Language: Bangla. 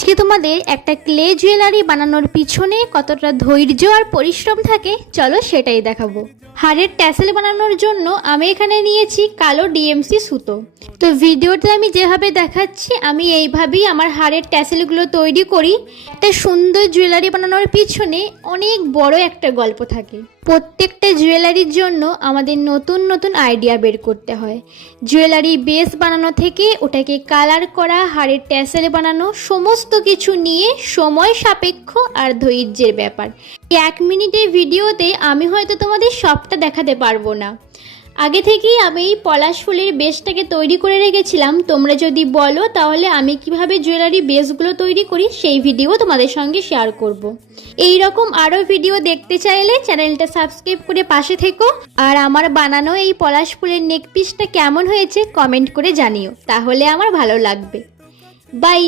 আজকে তোমাদের একটা ক্লে জুয়েলারি বানানোর পিছনে কতটা ধৈর্য আর পরিশ্রম থাকে চলো সেটাই দেখাবো। হারের ট্যাসেল বানানোর জন্য আমি এখানে নিয়েছি কালো ডিএমসি সুতো। তো ভিডিওতে আমি যেভাবে দেখাচ্ছি আমি এইভাবেই আমার হারের ট্যাসেলগুলো তৈরি করি। একটা সুন্দর জুয়েলারি বানানোর পিছনে অনেক বড় একটা গল্প থাকে। প্রত্যেকটা জুয়েলারির জন্য আমাদের নতুন নতুন আইডিয়া বের করতে হয়। জুয়েলারি বেস বানানো থেকে ওটাকে কালার করা, হারের ট্যাসেল বানানো, সমস্ত কিছু নিয়ে সময় সাপেক্ষ আর ধৈর্যের ব্যাপার। 1 মিনিটের ভিডিওতে আমি হয়তো তোমাদের সবটা দেখাতে পারবো না। আগে থেকেই আমি এই পলাশ ফুলের বেসটাকে তৈরি করে রেখেছিলাম। তোমরা যদি বলো তাহলে আমি কিভাবে জুয়েলারি বেসগুলো তৈরি করি সেই ভিডিও তোমাদের সঙ্গে শেয়ার করব। এই রকম আরও ভিডিও দেখতে চাইলে চ্যানেলটা সাবস্ক্রাইব করে পাশে থেকো। আর আমার বানানো এই পলাশ ফুলের নেক পিসটা কেমন হয়েছে কমেন্ট করে জানিও, তাহলে আমার ভালো লাগবে। বাই।